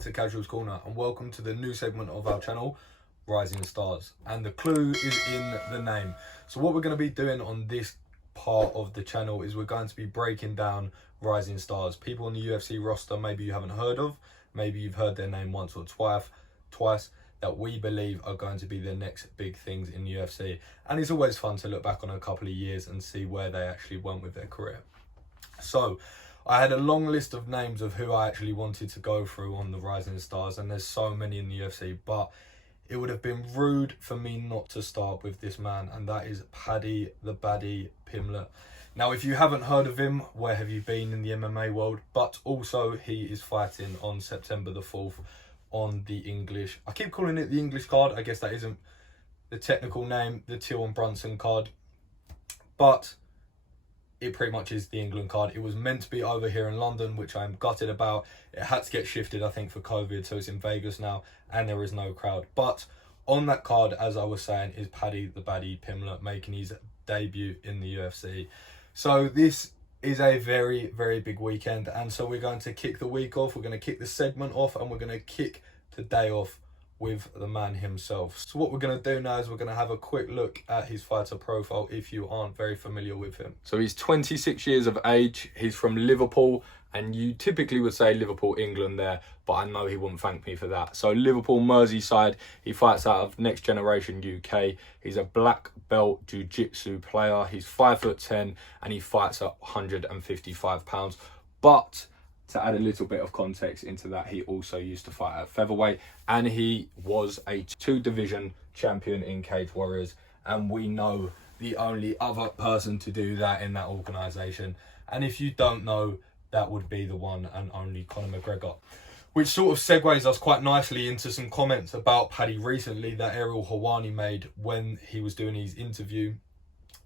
to Casuals Corner and welcome to the new segment of our channel, Rising Stars. And the clue is in the name. So what we're going to be doing on this part of the channel is we're going to be breaking down rising stars, people on the UFC roster maybe you haven't heard of, maybe you've heard their name once or twice, that we believe are going to be the next big things in the UFC. And it's always fun to look back on a couple of years and see where they actually went with their career. So I had a long list of names of who I actually wanted to go through on the rising stars, and there's so many in the UFC, but it would have been rude for me not to start with this man, and that is Paddy the Baddy Pimblett. Now, if you haven't heard of him, where have you been in the MMA world? But also, he is fighting on September the 4th on the English. I keep calling it the English card. I guess that isn't the technical name, the Till and Brunson card. But it pretty much is the England card. It was meant to be over here in London, which I'm gutted about. It had to get shifted, I think, for COVID, so it's in Vegas now, and there is no crowd. But on that card, as I was saying, is Paddy the Baddy Pimblett making his debut in the UFC. So this is a very, very big weekend, and so we're going to kick the week off, we're going to kick the segment off, and we're going to kick today off with the man himself. So what we're going to do now is we're going to have a quick look at his fighter profile if you aren't very familiar with him. So he's 26 years of age, he's from Liverpool, and you typically would say Liverpool, England there, but I know he wouldn't thank me for that. So Liverpool, Merseyside, he fights out of Next Generation UK. He's a black belt jiu-jitsu player. He's 5'10", and he fights at 155 pounds. But to add a little bit of context into that, he also used to fight at featherweight, and he was a 2-division champion in Cage Warriors. And we know the only other person to do that in that organisation. And if you don't know, that would be the one and only Conor McGregor. Which sort of segues us quite nicely into some comments about Paddy recently that Ariel Helwani made when he was doing his interview.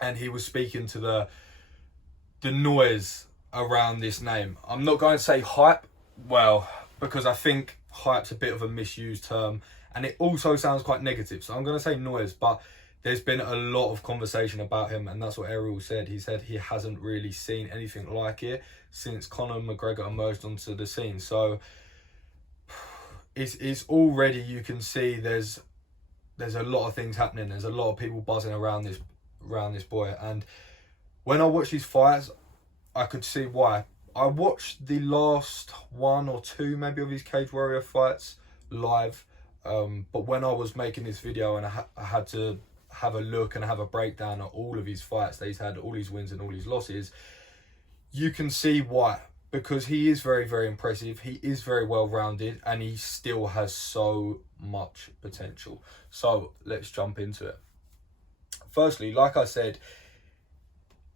And he was speaking to the noise around this name. I'm not going to say hype, well, because I think hype's a bit of a misused term. And it also sounds quite negative. So I'm going to say noise, but there's been a lot of conversation about him, and that's what Ariel said. He said he hasn't really seen anything like it since Conor McGregor emerged onto the scene. So it's already, you can see there's a lot of things happening. There's a lot of people buzzing around this boy. And when I watched his fights, I could see why. I watched the last 1 or 2 maybe of his Cage Warrior fights live, but when I was making this video and I had to have a look and have a breakdown of all of his fights that he's had, all his wins and all his losses, you can see why. Because he is very, very impressive. He is very well-rounded, and he still has so much potential. So let's jump into it. Firstly, like I said,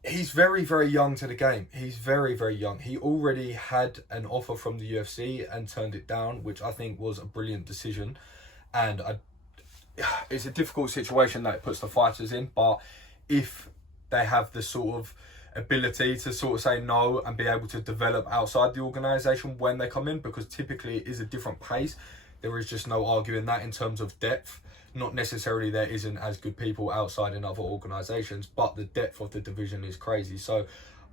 he's very, very young to the game. He's very, very young. He already had an offer from the UFC and turned it down, which I think was a brilliant decision. And it's a difficult situation that it puts the fighters in, but if they have the sort of ability to sort of say no and be able to develop outside the organisation when they come in, because typically it is a different pace, there is just no arguing that in terms of depth. Not necessarily there isn't as good people outside in other organisations, but the depth of the division is crazy. So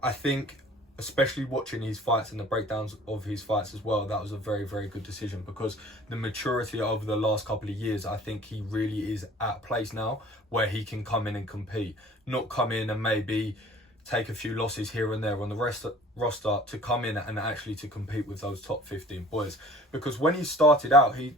I think, especially watching his fights and the breakdowns of his fights as well, that was a very, very good decision, because the maturity over the last couple of years, I think he really is at a place now where he can come in and compete. Not come in and maybe take a few losses here and there on the roster, to come in and actually to compete with those top 15 boys. Because when he started out, he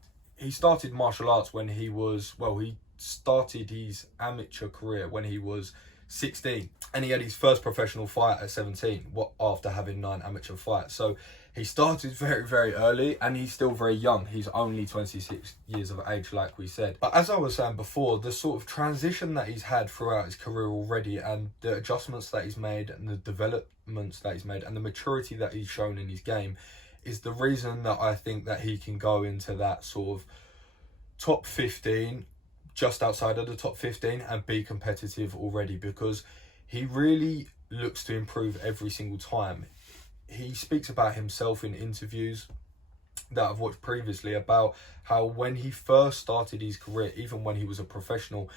started martial arts when he was, well, he started his amateur career when he was 16, and he had his first professional fight at 17 after having 9 amateur fights. So he started very, very early, and he's still very young. He's only 26 years of age, like we said. But as I was saying before, the sort of transition that he's had throughout his career already, and the adjustments that he's made, and the developments that he's made, and the maturity that he's shown in his game, is the reason that I think that he can go into that sort of top 15, just outside of the top 15, and be competitive already, because he really looks to improve every single time. He speaks about himself in interviews that I've watched previously about how when he first started his career, even when he was a professional,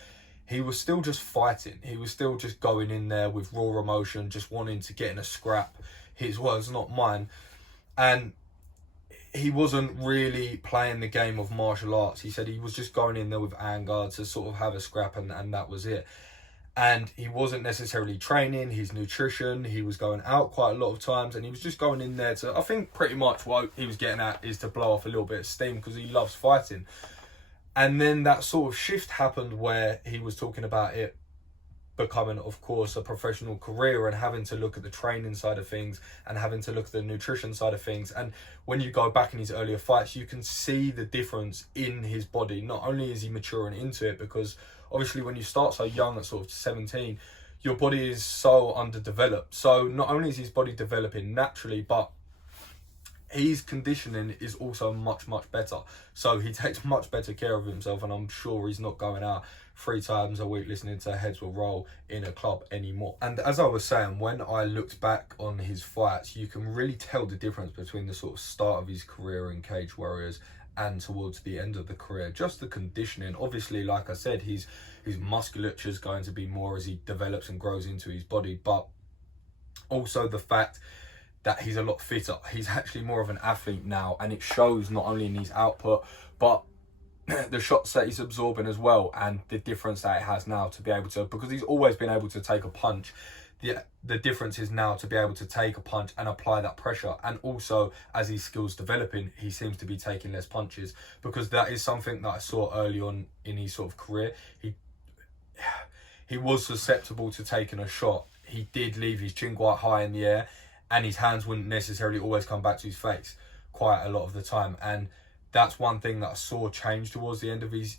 he was still just fighting. He was still just going in there with raw emotion, just wanting to get in a scrap. His words, not mine. And he wasn't really playing the game of martial arts. He said he was just going in there with anger to sort of have a scrap, and that was it. And he wasn't necessarily training his nutrition. He was going out quite a lot of times, and he was just going in there to, I think pretty much what he was getting at is to blow off a little bit of steam, because he loves fighting. And then that sort of shift happened where he was talking about it becoming, of course, a professional career, and having to look at the training side of things and having to look at the nutrition side of things. And when you go back in his earlier fights, you can see the difference in his body. Not only is he maturing into it, because obviously when you start so young at sort of 17, your body is so underdeveloped. So not only is his body developing naturally, but his conditioning is also much, much better. So he takes much better care of himself, and I'm sure he's not going out 3 times a week listening to Heads Will Roll in a club anymore. And as I was saying, when I looked back on his fights, you can really tell the difference between the sort of start of his career in Cage Warriors and towards the end of the career. Just the conditioning. Obviously, like I said, his musculature is going to be more as he develops and grows into his body, but also the fact that he's a lot fitter. He's actually more of an athlete now, and it shows not only in his output, but the shots that he's absorbing as well, and the difference that it has now to be able to, because he's always been able to take a punch. The difference is now to be able to take a punch and apply that pressure. And also, as his skills developing, he seems to be taking less punches, because that is something that I saw early on in his sort of career. He was susceptible to taking a shot. He did leave his chin quite high in the air, and his hands wouldn't necessarily always come back to his face quite a lot of the time. And that's one thing that I saw change towards the end of his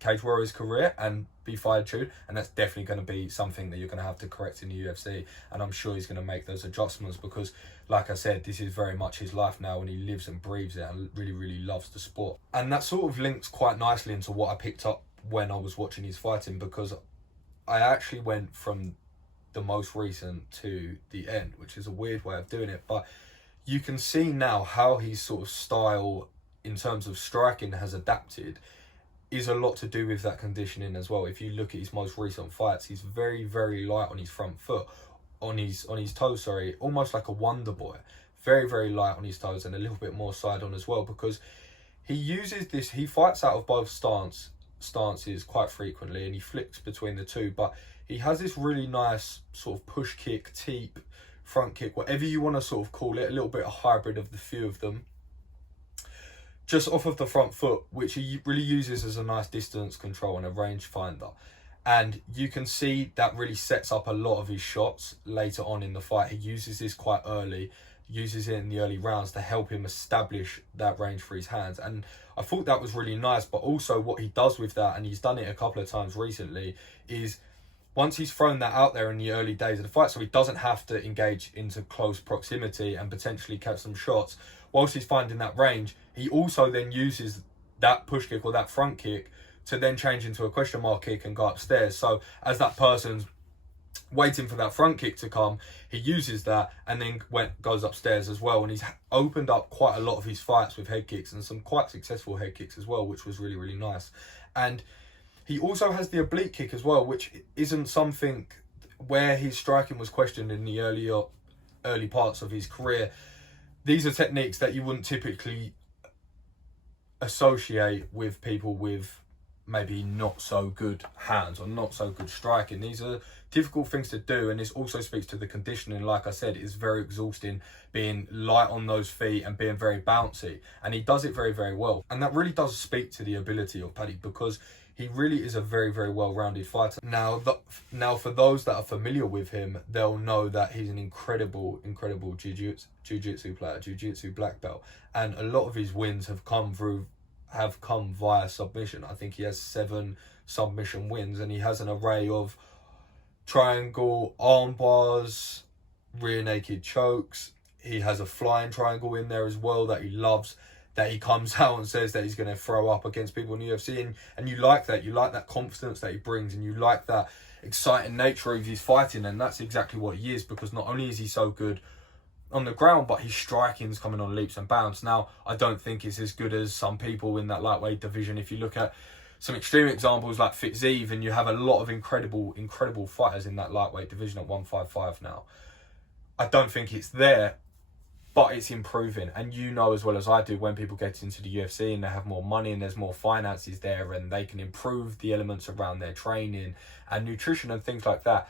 Cage Warriors career, and be fired to, and that's definitely going to be something that you're going to have to correct in the UFC. And I'm sure he's going to make those adjustments, because like I said, this is very much his life now, and he lives and breathes it and really, really loves the sport. And that sort of links quite nicely into what I picked up when I was watching his fighting, because I actually went from the most recent to the end, which is a weird way of doing it, but you can see now how his sort of style in terms of striking has adapted is a lot to do with that conditioning as well. If you look at his most recent fights, he's very, very light on his front foot, on his toes, sorry, almost like a wonder boy. Very, very light on his toes, and a little bit more side on as well, because he uses this, he fights out of both stances quite frequently, and he flicks between the two, but he has this really nice sort of push kick, teep, front kick, whatever you want to sort of call it, a little bit of hybrid of the few of them, just off of the front foot, which he really uses as a nice distance control and a range finder. And you can see that really sets up a lot of his shots later on in the fight. He uses this quite early, uses it in the early rounds to help him establish that range for his hands. And I thought that was really nice. But also what he does with that, and he's done it a couple of times recently, is once he's thrown that out there in the early days of the fight, so he doesn't have to engage into close proximity and potentially catch some shots, whilst he's finding that range, he also then uses that push kick or that front kick to then change into a question mark kick and go upstairs. So as that person's waiting for that front kick to come, he uses that and then goes upstairs as well. And he's opened up quite a lot of his fights with head kicks, and some quite successful head kicks as well, which was really, really nice. And he also has the oblique kick as well, which isn't something where his striking was questioned in the early parts of his career. These are techniques that you wouldn't typically associate with people with maybe not so good hands or not so good striking. These are difficult things to do, and this also speaks to the conditioning. Like I said, it's very exhausting being light on those feet and being very bouncy, and he does it very, very well. And that really does speak to the ability of Paddy, because he really is a very, very well-rounded fighter. Now, for those that are familiar with him, they'll know that he's an incredible jiu-jitsu player, jiu-jitsu black belt. And a lot of his wins have come via submission. I think he has 7 submission wins, and he has an array of triangle arm bars, rear naked chokes. He has a flying triangle in there as well that he loves, that he comes out and says that he's going to throw up against people in the UFC. And you like that confidence that he brings, and you like that exciting nature of his fighting. And that's exactly what he is, because not only is he so good on the ground, but his striking's coming on leaps and bounds. Now, I don't think it's as good as some people in that lightweight division. If you look at some extreme examples like Fitzev, and you have a lot of incredible fighters in that lightweight division at 155 now. I don't think it's there, but it's improving. And you know as well as I do, when people get into the UFC and they have more money and there's more finances there and they can improve the elements around their training and nutrition and things like that,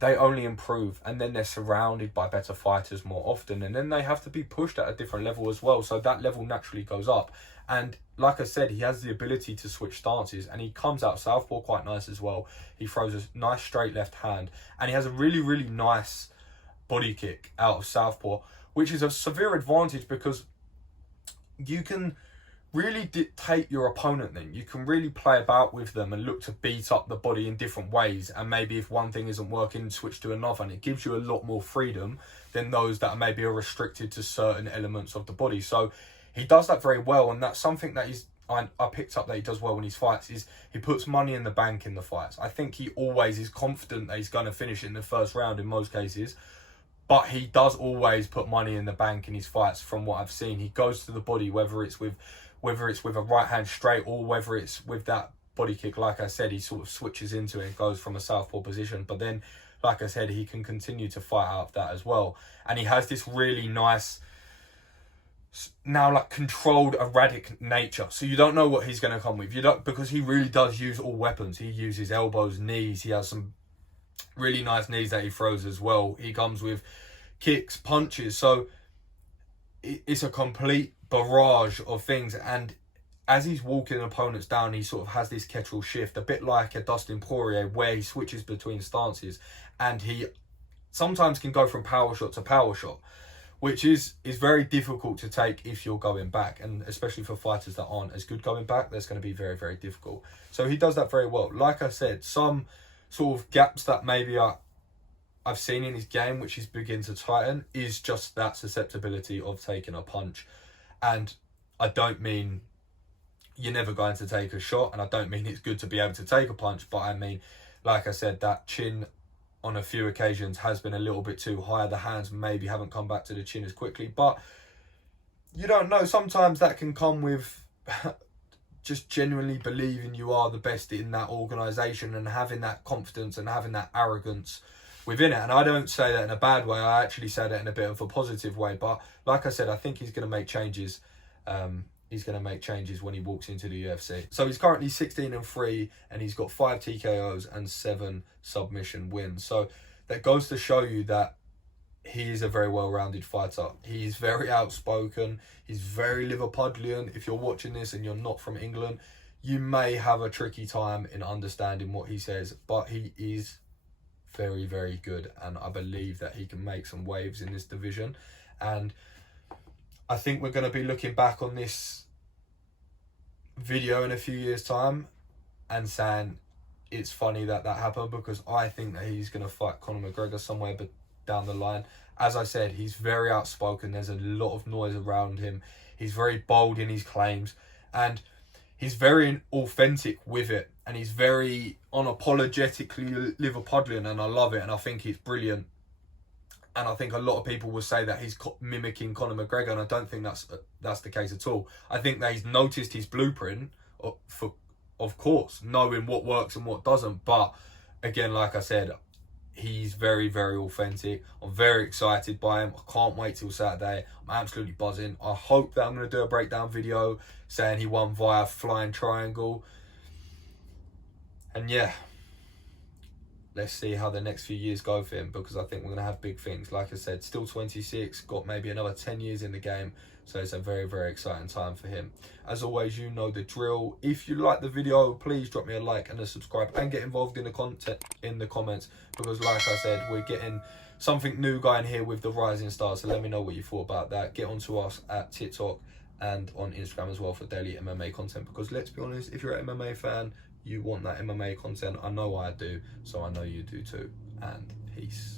they only improve, and then they're surrounded by better fighters more often, and then they have to be pushed at a different level as well, so that level naturally goes up. And like I said, he has the ability to switch stances, and he comes out southpaw quite nice as well. He throws a nice straight left hand, and he has a really, really nice body kick out of southpaw, which is a severe advantage because you can really dictate your opponent. Then you can really play about with them and look to beat up the body in different ways, and maybe if one thing isn't working, switch to another, and it gives you a lot more freedom than those that maybe are restricted to certain elements of the body. So he does that very well, and that's something that I picked up that he does well when he fights, is he puts money in the bank in the fights. I think he always is confident that he's going to finish it in the first round in most cases, but he does always put money in the bank in his fights. From what I've seen, he goes to the body, whether it's with a right hand straight or whether it's with that body kick. Like I said, he sort of switches into it, goes from a southpaw position, but then, like I said, he can continue to fight out of that as well. And he has this really nice, now like controlled, erratic nature. So you don't know what he's going to come with. You don't, because he really does use all weapons. He uses elbows, knees. He has some really nice knees that he throws as well. He comes with kicks, punches. So it's a complete barrage of things, and as he's walking opponents down, he sort of has this kettle shift, a bit like a Dustin Poirier, where he switches between stances, and he sometimes can go from power shot to power shot, which is very difficult to take if you're going back, and especially for fighters that aren't as good going back, that's going to be very, very difficult. So he does that very well. Like I said, some sort of gaps that maybe I've seen in his game, which he's beginning to tighten, is just that susceptibility of taking a punch. And I don't mean you're never going to take a shot, and I don't mean it's good to be able to take a punch, but I mean, like I said, that chin on a few occasions has been a little bit too high. The hands maybe haven't come back to the chin as quickly, but you don't know. Sometimes that can come with just genuinely believing you are the best in that organisation and having that confidence and having that arrogance within it. And I don't say that in a bad way, I actually say that in a bit of a positive way. But like I said, I think he's going to make changes. He's going to make changes when he walks into the UFC. So he's currently 16-3, and he's got 5 TKOs and 7 submission wins. So that goes to show you that he is a very well-rounded fighter. He's very outspoken. He's very Liverpudlian. If you're watching this and you're not from England, you may have a tricky time in understanding what he says, but he is very, very good, and I believe that he can make some waves in this division. And I think we're going to be looking back on this video in a few years' time and saying it's funny that happened, because I think that he's going to fight Conor McGregor somewhere but down the line. As I said, he's very outspoken. There's a lot of noise around him. He's very bold in his claims, and he's very authentic with it, and he's very unapologetically Liverpudlian, and I love it, and I think it's brilliant. And I think a lot of people will say that he's mimicking Conor McGregor, and I don't think that's the case at all. I think that he's noticed his blueprint, of course, knowing what works and what doesn't. But again, like I said, he's very, very authentic. I'm very excited by him. I can't wait till Saturday. I'm absolutely buzzing. I hope that I'm going to do a breakdown video saying he won via flying triangle. And yeah, let's see how the next few years go for him, because I think we're going to have big things. Like I said, still 26, got maybe another 10 years in the game. So it's a very, very exciting time for him. As always, you know the drill. If you like the video, please drop me a like and a subscribe, and get involved in the content in the comments, because like I said, we're getting something new going here with the Rising Stars. So let me know what you thought about that. Get onto us at TikTok and on Instagram as well for daily MMA content, because let's be honest, if you're an MMA fan, you want that MMA content. I know I do, so I know you do too. And peace.